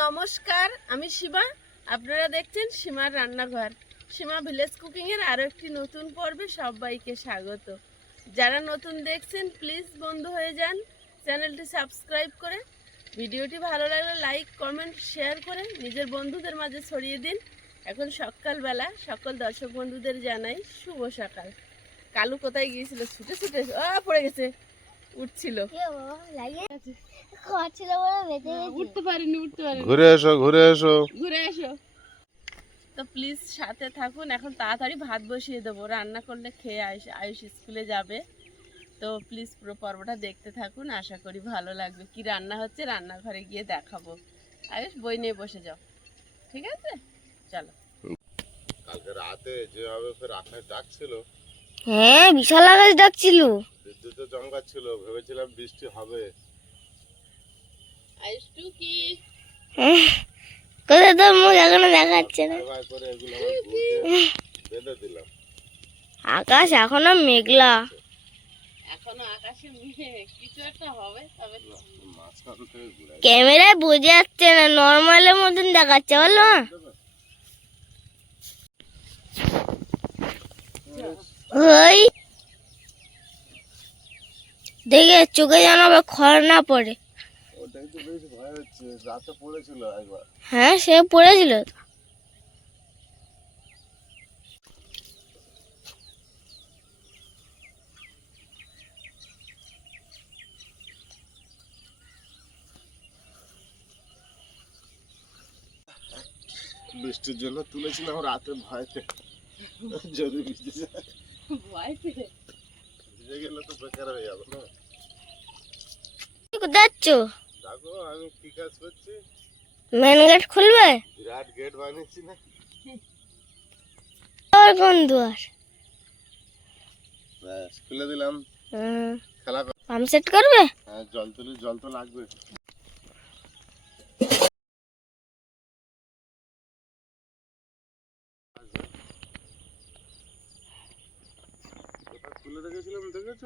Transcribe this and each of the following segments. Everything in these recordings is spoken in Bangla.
নমস্কার, আমি শিবা আপনারা দেখছেন সীমার রান্নাঘর। সীমা ভিলেজ কুকিংয়ের আরও একটি নতুন পর্বে সবাইকে স্বাগত। যারা নতুন দেখছেন, প্লিজ বন্ধু হয়ে যান, চ্যানেলটি সাবস্ক্রাইব করে। ভিডিওটি ভালো লাগলে লাইক, কমেন্ট, শেয়ার করে নিজের বন্ধুদের মাঝে ছড়িয়ে দিন। এখন সকালবেলা, সকল দর্শক বন্ধুদের জানাই শুভ সকাল। কালু কোথায় গিয়েছিল? ছুটে ছুটে পড়ে গেছে। উঠছিল। উঠতে পারিনি উঠতে পারিনি। ঘুরে এসো ঘুরে এসো। ঘুরে এসো। তো প্লিজ সাথে থাকুন এখন তাড়াতাড়ি ভাত বসিয়ে দেবো। রান্না করলে খেয়ে আয়ুষ আয়ুষ স্কুলে যাবে। তো প্লিজ পুরো পর্বটা দেখতে থাকুন আশা করি ভালো লাগবে। কি রান্না হচ্ছে রান্নাঘরে গিয়ে দেখাবো। আয়ুষ বই নিয়ে বসে যাও। ঠিক আছে? চলো। কালকে রাতে যেভাবে ফের আকাশ ডাকছিল। হ্যাঁ বিশাল আকাশ ডাকছিল। বিদ্যুৎ চমকাচ্ছিল ভেবেছিলাম বৃষ্টি হবে। কোথায় তোর মুখ এখনও দেখাচ্ছে না। আকাশ এখনও মেঘলা। এখনও আকাশে কিছু একটা হবে তবে মাঝখান থেকে ঘুরে ক্যামেরায় বোঝা যাচ্ছে না নর্মালের মতন দেখাচ্ছে বলো। ওই দেখে চোখে যেন আবার খড় না পড়ে। হ্যাঁ সে পড়েছিল। বৃষ্টির জন্য তুলেছিলাম রাতে ভয়তে যদি ভিজে যায়। ভয় পেয়ে। ভিজে গেলে তো বেকার হয়ে যাবে না। কোথায় দেখো আমি কি কাজ করছি? মেন গেট খুলবে? বিরাট গেট বানিয়েছি না? আর কোন দুয়ার? ব্যাস খুলে দিলাম। খেলা পাম্প সেট করবে? হ্যাঁ জল তুলি জল তো লাগবে কোথায় খুলে রেখেছিলাম দেখেছ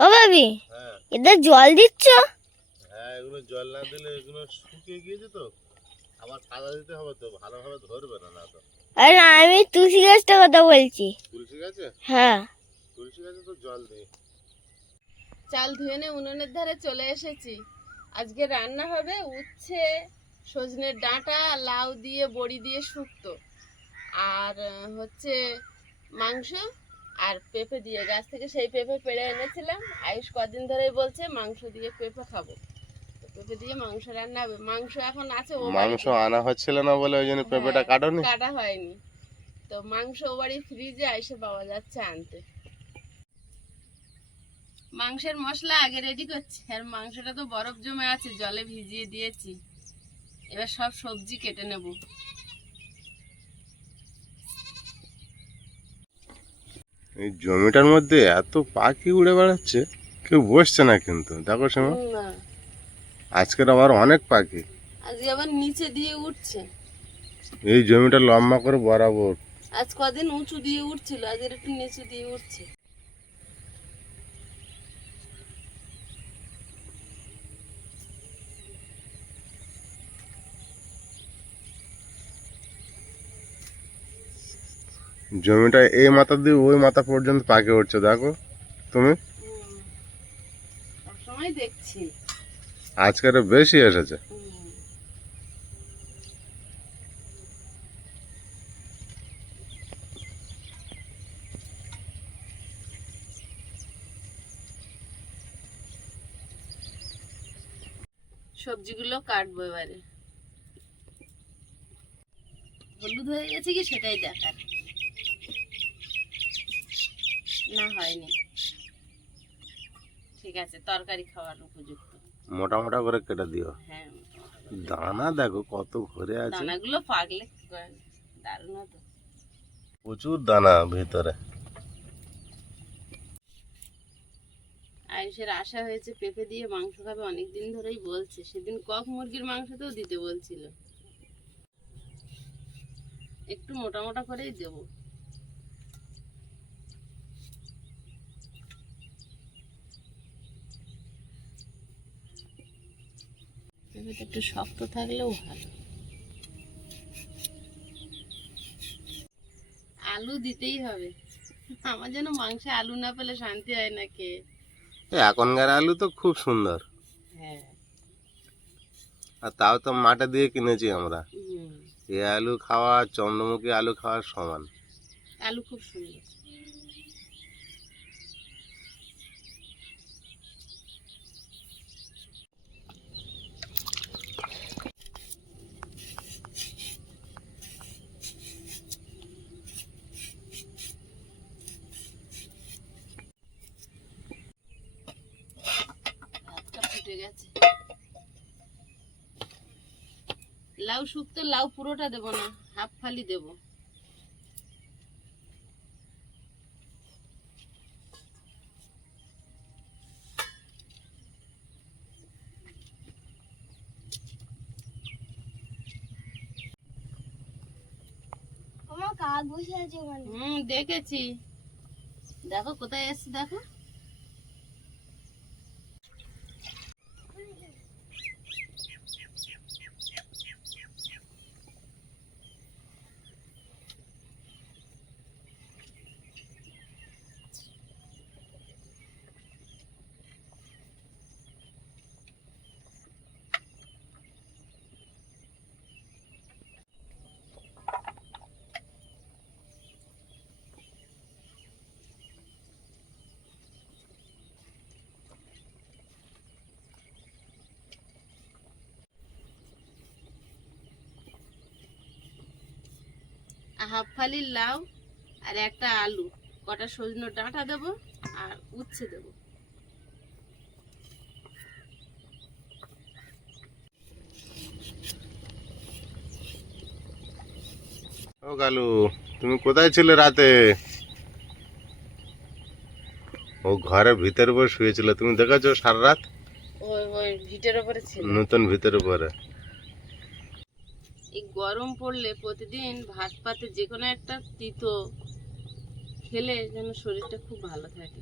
ও ভাবি হ্যাঁ। এদের জল দিচ্ছ? হ্যাঁ এগুলো জল না দিলে এগুলো শুকিয়ে গিয়েছে তো। আবার কাদা দিতে হবে তো ভালোভাবে ধরবে না না তো। আরে আমি তুলসী গাছটা কথা বলছি। তুলসী গাছে? হ্যাঁ। তুলসী গাছে তো জল নেই। চাল ধুয়ে নে উনুনের ধারে চলে এসেছি। আজকে রান্না হবে উচ্ছে সজনের ডাঁটা লাউ দিয়ে বড়ি দিয়ে শুক্তো। আর হচ্ছে মাংস আর পেঁপে দিয়ে গাছ থেকে সেই পেঁপে পেড়ে এনেছিলাম। আয়ুষ কদিন ধরেই বলছে মাংস দিয়ে পেঁপে খাব। পেঁপে দিয়ে মাংস রান্না হবে। মাংস এখন আছে ও মাংস আনা হচ্ছিল না বলে ওই জন্য পেঁপেটা হ্যাঁ, কাটনি? কাটা হয়নি। তো মাংস বাড়ি ফ্রিজে এসে পাওয়া যাচ্ছে আনতে। মাংসের মশলা আগে রেডি করছি। আর মাংসটা তো বরফ জমে আছে জলে ভিজিয়ে দিয়েছি। এবার সব সবজি কেটে নেব। এই জমিটার মধ্যে এত পাখি উড়ে বেড়াচ্ছে কেউ বসছে না কিন্তু। দেখো সময় না। আজকের আবার অনেক পাখি। আজকে আবার নিচে দিয়ে উঠছে। এই জমিটা লম্বা করে বরাবর। আজ কদিন উঁচু দিয়ে উঠছিল আজ একটু নিচু দিয়ে উঠছে। জমিটা এই মাথা দিয়ে ওই মাথা পর্যন্ত পাকে উঠছে দেখো। তুমি। দেখছি। আজকের বেশি এসেছে। সবজিগুলো কাটবো এবারে। হলুদ হয়ে গেছে কি সেটাই দেখার না হয়নি। ঠিক আছে তরকারি খাওয়ার উপযুক্ত। মোটা মোটা করে কেটে দিও। হ্যাঁ দানা দেখো কত ভরে আছে। দানাগুলো পাকলে দারুণ হতো। প্রচুর দানা ভিতরে। আয়ুষের আশা হয়েছে পেঁপে দিয়ে মাংস খাবে অনেক দিন ধরেই বলছে। সেদিন কক মুরগির মাংসতেও দিতে বলছিল। একটু মোটা মোটা করেই দেবো। পেঁপেটা একটু শক্ত থাকলেও ভালো। আলু দিতেই হবে। আমার যেন মাংসে আলু না পেলে শান্তি হয় না কে এখনকার আলু তো খুব সুন্দর। হ্যাঁ। আর তাও তো মাঠে দিয়ে কিনেছি আমরা। এ আলু খাওয়া চন্দ্রমুখী আলু খাওয়ার সমান। আলু খুব সুন্দর। লাউ শুক্তো লাউ পুরোটা দেবো না হাফ ফালি দেবো। আমার কাক বসে আছে ওখানে? হুম দেখেছি। দেখো কোথায় এসছে দেখো। হাফ ফালি লাউ আর একটা আলু। কটা সজনো ডাঁটা দেবো আর উচ্ছে দেবো। ও কালু তুমি কোথায় ছিলে রাতে? ও ঘরের ভিতরে বসে শুয়েছিল। তুমি দেখেছ সারা রাত? ওই ওই ভিটের ওপরে ছিল। নতুন ভিতরে পরে এই গরম পড়লে প্রতিদিন ভাত পাতে যে কোনো একটা তিতো খেলে যেন শরীরটা খুব ভালো থাকে।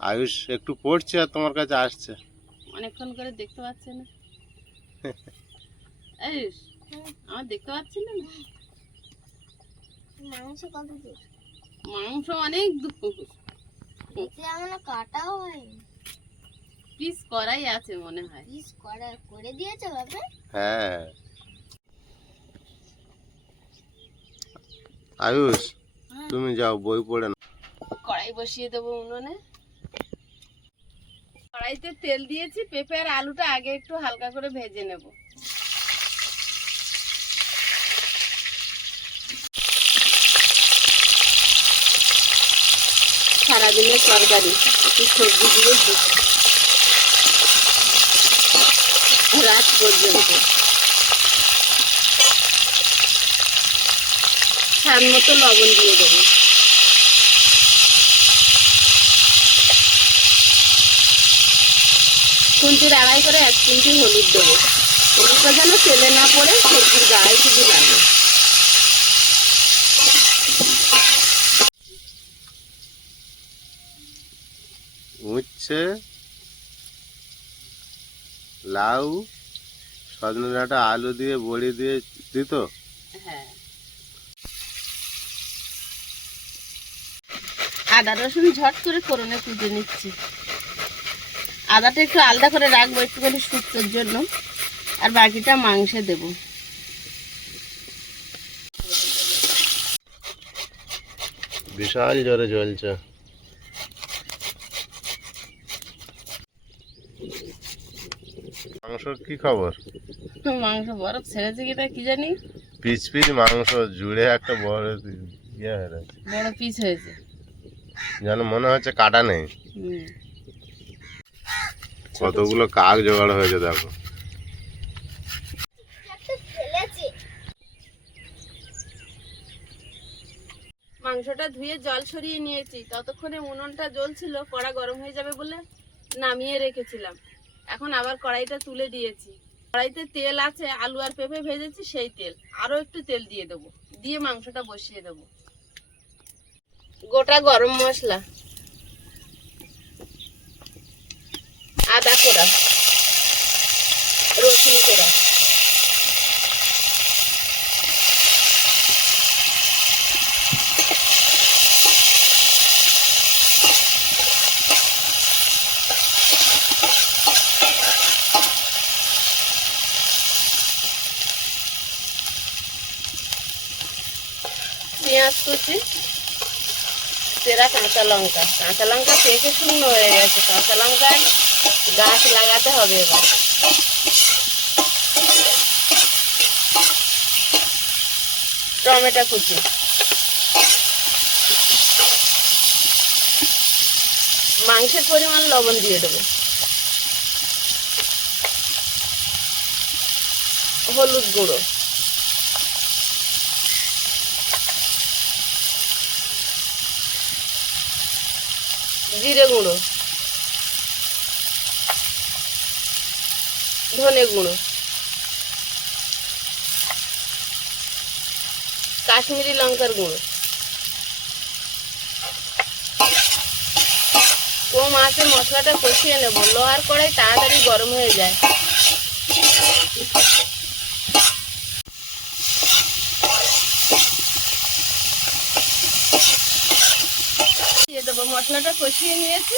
আয়ুষ একটু পড়ছে আর তোমার কাছে আসছে। অনেকক্ষণ করে দেখতে পাচ্ছে না। আয়ুষ আমার দেখতে পাচ্ছিল না? মাংস কত দূর? মাংস অনেক দূর। আমার কাটাও হয়নি। পিস করাই আছে মনে হয়। পিস করা করে দিয়েছে বাবা? হ্যাঁ। আয়ুষ তুমি যাও বই পড়ে না কড়াই বসিয়ে দেবো উনুনে। কড়াইতে তেল দিয়েছি, পেঁপে আর আলুটা আগে একটু হালকা করে ভেজে নেব। সারাদিনের তরকারি সবজি দিয়েছি রাত পর্যন্ত। স্বাদ মতো লবণ দিয়ে দেবো। খুন্তির আড়াই করে এক চিমটি হলুদ দেবো। হলুদটা যেন তেলে না পড়ে সবজির গায়ে শুধু লাগে। উচ্ছে লাউ সজনে ডাঁটা আলু দিয়ে বড়ি দিয়ে দিত হ্যাঁ। আদা রসুন ঝট করে ফোড়নে কুটে নিচ্ছি। আদাটা একটু আলাদা করে রাখব একটুখানি শুক্তোর জন্য। আর বাকিটা মাংসে দেব। বিশাল জোরে জ্বলছে। মাংসর খবর? মাংস বরফ পিচ পিচ মাংস জুড়ে একটা বড় ইয়ে বড় যেন মনে হচ্ছে কাটা নেই। কতগুলো কাক জোগাড় হয়েছে দেখো। মাংসটা ধুয়ে জল সরিয়ে নিয়েছি। ততক্ষণে উনুনটা জ্বলছিল, কড়া গরম হয়ে যাবে বলে নামিয়ে রেখেছিলাম। এখন আবার কড়াইটা তুলে দিয়েছি। কড়াইতে তেল আছে, আলু আর পেঁপে ভেজেছি, সেই তেল। আরও একটু তেল দিয়ে দেবো। দিয়ে মাংসটা বসিয়ে দেবো। গোটা গরম মশলা। আদা কোড়া রসুন কোড়া পেঁয়াজ কুচি সেরা কাঁচা লঙ্কা। কাঁচা লঙ্কা পেকে শূন্য হয়ে গেছে। কাঁচা লঙ্কায় গাছ লাগাতে হবে এবার। টমেটো কুচি। মাংসের পরিমাণ লবণ দিয়ে দেবো। হলুদ গুঁড়ো। জিরে গুঁড়ো। ধনে গুঁড়ো। কাশ্মীরি লঙ্কার গুঁড়ো। কম আছে মশলাটা কষিয়ে নেব। লোহার কড়াই তাড়াতাড়ি গরম হয়ে যায়। দেবো। মশলাটা কষিয়ে নিয়েছি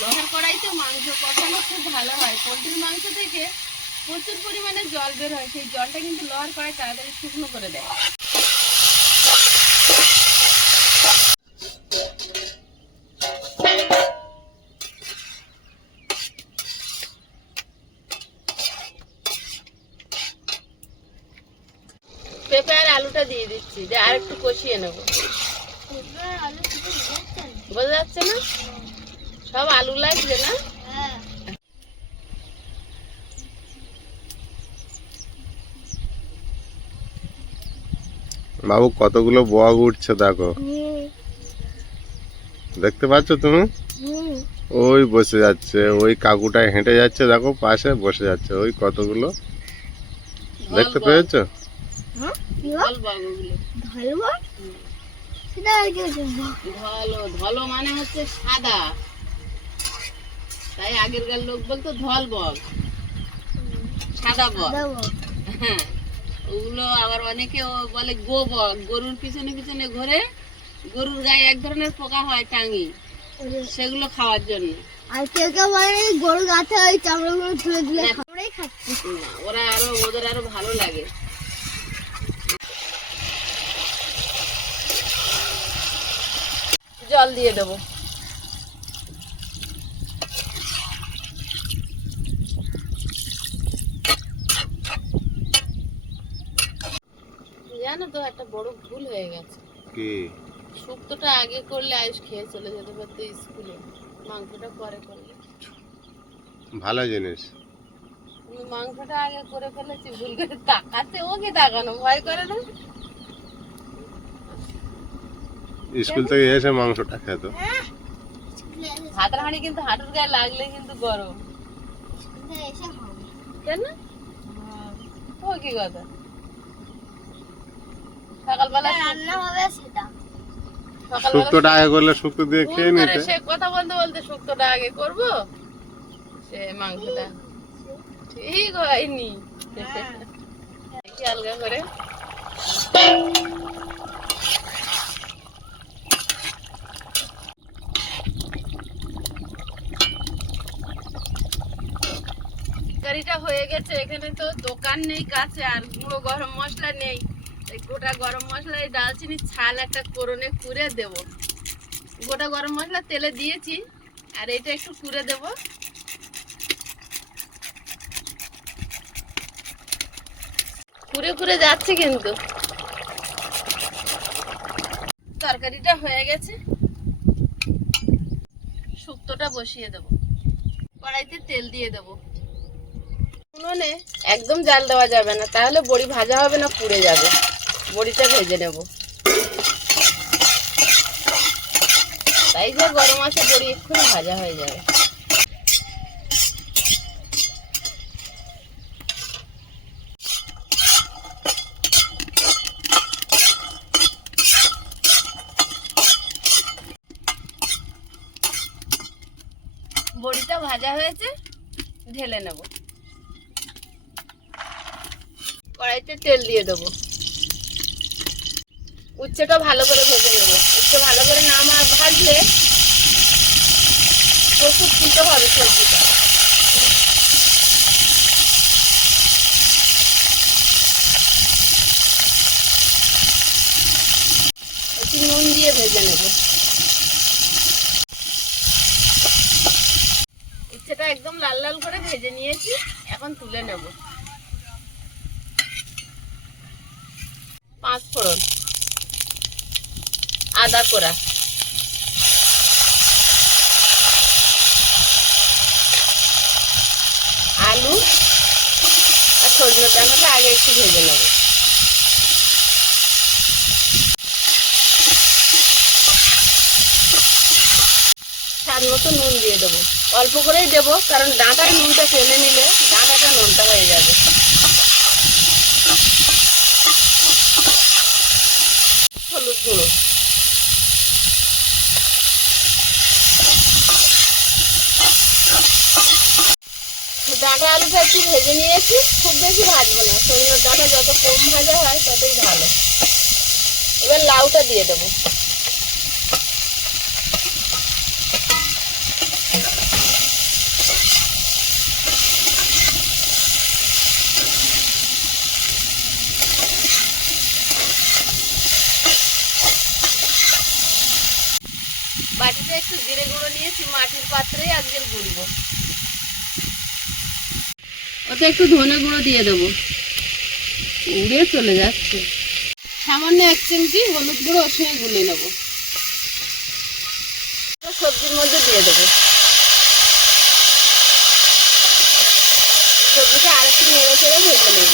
লোহার কড়াইতে মাংস কষানো খুব ভালো হয় পোলট্রির মাংস থেকে প্রচুর পরিমাণে জল বের হয়। সেই জলটা কিন্তু লোহার কড়াই তাড়াতাড়ি শুকনো করে দেয়। পেঁপে আর আলুটা দিয়ে দিচ্ছি। দিয়ে আর একটু কষিয়ে নেব। বোঝা যাচ্ছে না? সব আলু লাগছে না? বাবু কতগুলো বগ উঠছে দেখো। দেখতে পাচ্ছ তুমি? ওই বসে যাচ্ছে ওই কাকুটা হেঁটে যাচ্ছে দেখো পাশে বসে যাচ্ছে ওই কতগুলো? দেখতে। পেয়েছ? ধল মানে হচ্ছে সাদা। তাই আগেরকার লোক বলতো ধল বগ সাদা বগ হ্যাঁ। ওগুলো আবার অনেকে বলে গোবর গরুর পিছনে পিছনে ঘুরে গরুর গায়ে এক ধরনের পোকা হয় টাঙ্গি সেগুলো খাওয়ার জন্য। আর কেউ কেউ বলে গরু গাছে ওই চামড়াগুলো তুলে তুলে খাবড়াই খাচ্ছি। না ওরা আরও ওদের আরও ভালো লাগে। জল দিয়ে দেবো। জানো তো একটা বড় ভুল হয়ে গেছে। কি? শুক্তোটা আগে করলে আয়ুষ খেয়ে চলে যেতে পারতো স্কুলে। মাংসটা পরে করলে। ভালো জিনিস। আমি মাংসটা আগে করে ফেলেছি ভুল করে তাকাতে ওকে তাকানো ভয় করে না? স্কুল থেকে এসে মাংসটা খেত। হাতের হাঁড়ি কিন্তু হাঁটুর গায়ে লাগলে কিন্তু গরম। মাঠে এসে হবে কেন? ও কি কথা? সকালবেলা রান্না হবে সেটা। শুক্তোটা আগে করলে শুক্তো দিয়ে খেয়ে নিতে। সে কথা বলতে বলতে শুক্তোটা আগে করব সে মাংসটা ঠিক হয়নি। কি আলগা করে। তরকারিটা হয়ে গেছে এখানে তো দোকান নেই কাছে আর গুঁড়ো গরম মশলা নেই। তাই গোটা গরম মশলা, এই দালচিনি ছাল একটা করনে কুড়ে দেবো। গোটা গরম মশলা তেলে দিয়েছি, আর এটা একটু কুড়ে দেব। কুড়ে কুড়ে যাচ্ছে কিন্তু। তরকারিটা হয়ে গেছে। শুক্তোটা বসিয়ে দেব। কড়াইতে তেল দিয়ে দেব। উনুনে একদম জাল দেওয়া যাবে না, তাহলে বড়ি ভাজা হবে না, পুড়ে যাবে। বড়িটা ভেজে নেব। তাই যে গরম আছে, বড়ি এক্ষুনি ভাজা হয়ে যাবে। বড়িটা ভাজা হয়েছে, ঢেলে নেব। কড়াইতে তেল দিয়ে দেবো। উচ্ছেটা ভালো করে ভেজে নেব। উচ্ছে ভালো করে না আমার ভাজলে প্রচুর তিতো হবে সবজিটা। একটু নুন দিয়ে ভেজে নেব। উচ্ছেটা একদম লাল লাল করে ভেজে নিয়েছি, এখন তুলে নেব। পাঁচ ফোড়ন। আদা কোড়া আলু আর সজনে ডানাটা আগে একটু ভেজে নেব। স্বাদ মতো নুন দিয়ে দেবো। অল্প করেই দেবো, কারণ ডাঁটার নুনটা টেনে নিলে ডাঁটাটা নুনটা হয়ে যাবে হলুদ গুঁড়ো ডাঁটা আলুটা একটু ভেজে নিয়েছি, খুব বেশি ভাজবো না সরিষার ডাঁটা যত কম ভাজা হয় ততই ভালো। এবার লাউটা দিয়ে দেবো। বাটিতে একটু জিরে গুঁড়ো নিয়েছি, মাটির পাত্রেই আজকের গুলবো ওতে একটু ধনে গুঁড়ো দিয়ে দেবো। উড়ে চলে যাচ্ছে। সামান্য এক চিমটি হলুদ গুঁড়ো ওর সঙ্গে গুলে নেব। সবজির মধ্যে দিয়ে দেবো সবজিটা আরেকটু নেড়ে চেড়ে ভেজে নেব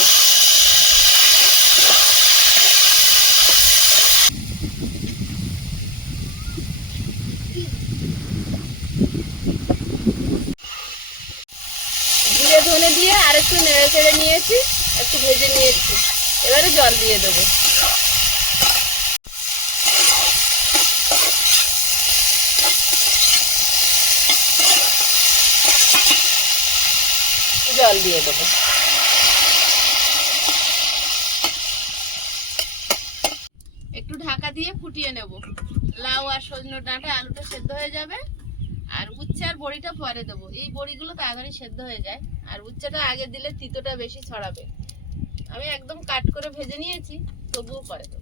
জিরে ধনে দিয়ে আর একটু নেড়ে চেড়ে নিয়েছি একটু ভেজে নিয়েছি। এবারে জল দিয়ে দেবো। জল দিয়ে দেবো। একটু ঢাকা দিয়ে ফুটিয়ে নেব। লাউ আর সজনে ডাঁটা আলুটা সেদ্ধ হয়ে যাবে। আর উচ্ছে আর বড়িটা পরে দেবো। এই বড়িগুলো তাড়াতাড়ি সেদ্ধ হয়ে যায়। আর উচ্ছেটা আগে দিলে তিতোটা বেশি ছড়াবে। আমি একদম কাট করে ভেজে নিয়েছি, তবুও দেবো।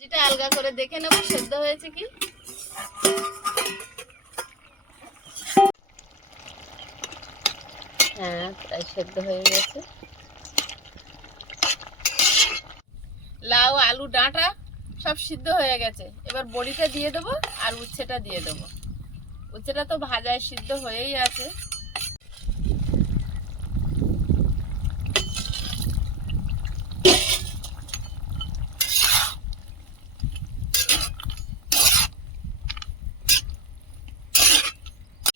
যেটা আলগা করে দেখে নেব, সেদ্ধ হয়েছে কি? হ্যাঁ প্রায় সেদ্ধ হয়ে গেছে। লাউ, আলু, ডাঁটা সব সিদ্ধ হয়ে গেছে। এবার বড়িটা দিয়ে দেবো আর উচ্ছেটা দিয়ে দেবো। উচ্ছেটা তো ভাজায় সিদ্ধ হয়েই আছে।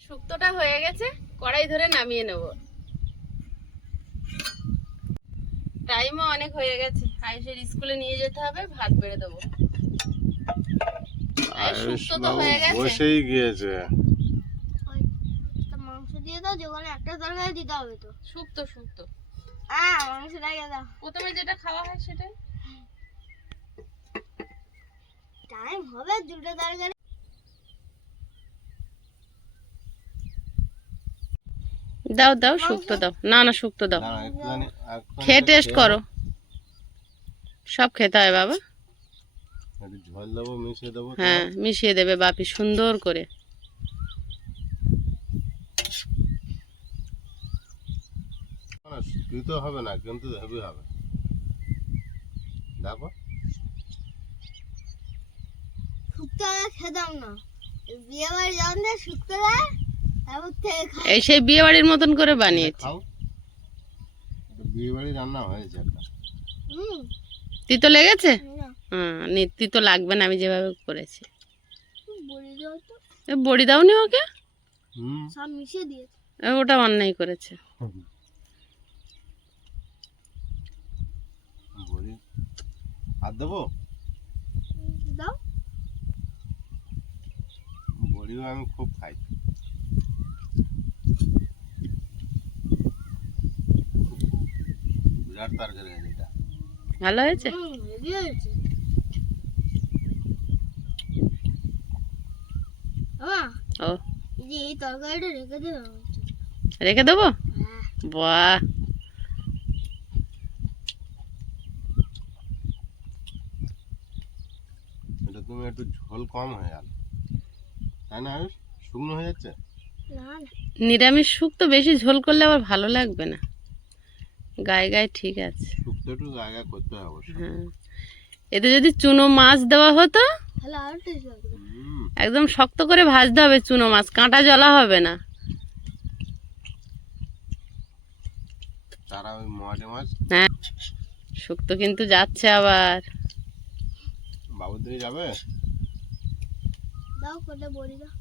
শুক্তটা হয়ে গেছে, কড়াই ধরে নামিয়ে নেব। টাইমও অনেক হয়ে গেছে। আয়ুষের স্কুলে নিয়ে যেতে হবে ভাত বেড়ে দেবো। হয়ে বসেই গিয়েছে। মাংস দিয়ে দাও যেখানে একটা তরকারি দিতে হবে তো। শুক্তো শুক্তো হ্যাঁ মাংস দাও। প্রথমে যেটা খাওয়া হয় সেটাই। টাইম হবে দুটো তরকারি। দাও দাও শুক্তো দাও। না না শুক্তো দাও। খেয়ে টেস্ট করো। সব খেতে হয় বাবা। ঝোল দেবো মিশিয়ে দেবো হ্যাঁ মিশিয়ে দেবে বাপি সুন্দর করে। না, দিতে হবে না কিন্তু হেভি হবে। দেখো। শুক্তো খেতাম না। বিয়ে বাড়ি এই সেই বিয়ে বাড়ির মতন করে বানিয়েছি। খাও। বিয়ে বাড়ি রান্না হয়েছে একটা। হুম। তিতো লেগেছে? হ্যাঁ নি- তিতো লাগবে না আমি যেভাবে করেছি। বলি দাও তো। এ বড়ি দাওনি ওকে? সব মিশিয়ে দিয়েছে। এ ওটা অন্যায় করেছে। বড়ি আর দেবো? দাও। বড়িও আমি খুব খাই। বিরাট তরকারি ভালো হয়েছে? ও। এই এই তরকারিটা রেখে দিও রেখে দেবো? হ্যাঁ। বাহ। এটা তুমি একটু ঝোল কম হয়ে গেল। তাই না শুকনো হয়ে যাচ্ছে? না না। নিরামিষ শুক্তো বেশি ঝোল করলে আবার ভালো লাগবে না। গায়ে গায়ে ঠিক আছে। শুক্তো একটু জায়গা করতে হবে অবশ্য। হ্যাঁ। এতে যদি চুনো মাছ দেওয়া হতো তাহলে আরও টেস্ট লাগবে একদম শক্ত করে ভাজতে হবে চুনো মাছ কাঁটা জ্বলা হবে না। তারা ওই মাঝে মাছ? হ্যাঁ। শুক্তো কিন্তু যাচ্ছে আবার। বাবুর যাবে? দাও কটা বড়ি দাও।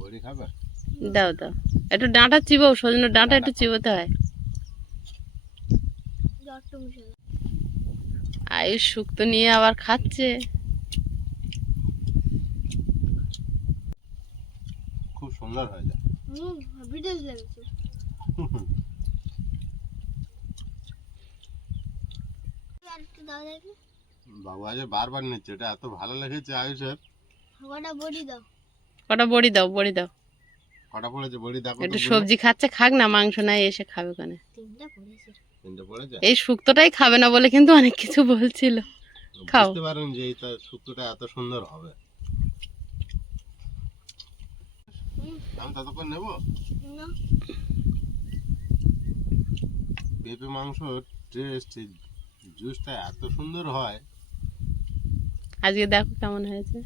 বড়ি খাবে? দাও দাও। একটু ডাঁটা চিবো সজনের ডাঁটা একটু চিবোতে হয়। আয়ুষ শুক্তো নিয়ে আবার খাচ্ছে। খুব সুন্দর হয়ে যায়। লেগেছে। বাবু আজ বারবার নিচ্ছে এটা এত ভালো লেগেছে আয়ুষের। কটা বড়ি দাও? কটা বড়ি দাও বড়ি দাও। কটা পড়েছে? বড়ি তো একটু সবজি খাচ্ছে খাক না মাংস নাই এসে খাবে ওখানে। তিনটা পড়েছে। এই শুক্তোটাই খাবে না বলে কিন্তু অনেক কিছু বলছিল। খাও। বুঝতে পারেন যে এইটা শুক্তোটা এত সুন্দর হবে। আমি ততক্ষণ নেব? পেঁপে মাংস টেস্ট জুসটা এত সুন্দর হয়। আজকে দেখো কেমন হয়েছে।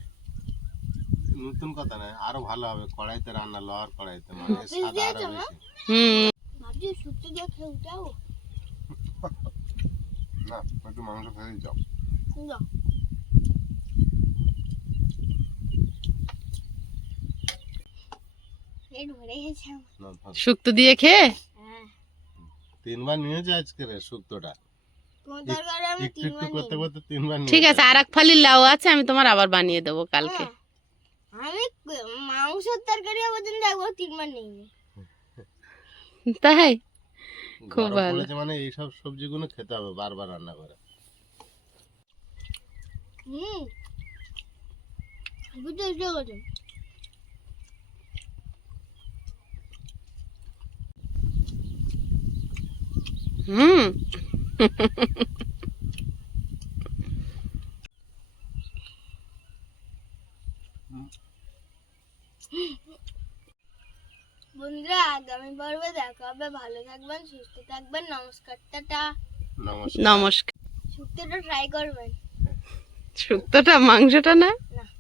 নতুন কথা নয় আরও ভালো হবে। কড়াইতে রান্না লোহার কড়াইতে মানে পিস স্বাদ আরও বেশি। হুম। ভাবছি শুক্তো দিয়ে খেয়ে উঠাও না একটু মাংস ফেলে যাও। শুক্তো দিয়ে খেয়ে? হ্যাঁ। তিনবার নিয়েছে আজকে রে শুক্তোটা তোমার একটু একটু তিনবার করতে করতে তিনবার ঠিক আছে আর এক ফালি লাউ আছে আমি তোমার আবার বানিয়ে দেবো কালকে। হ্যাঁ। আমি মাংসের তরকারি পর্যন্ত একবার তিনবার নেই। তাই? খুব ভালো। মানে এইসব সবজিগুলো খেতে হবে বারবার রান্না করে। হুম। হুম। বন্ধুরা আগামী পর্বে দেখা হবে। ভালো থাকবেন সুস্থ থাকবেন। নমস্কার টাটা। নমস্কার। নমস্কার। শুক্তোটা ট্রাই করবেন। শুক্তোটা মাংসটা না? না।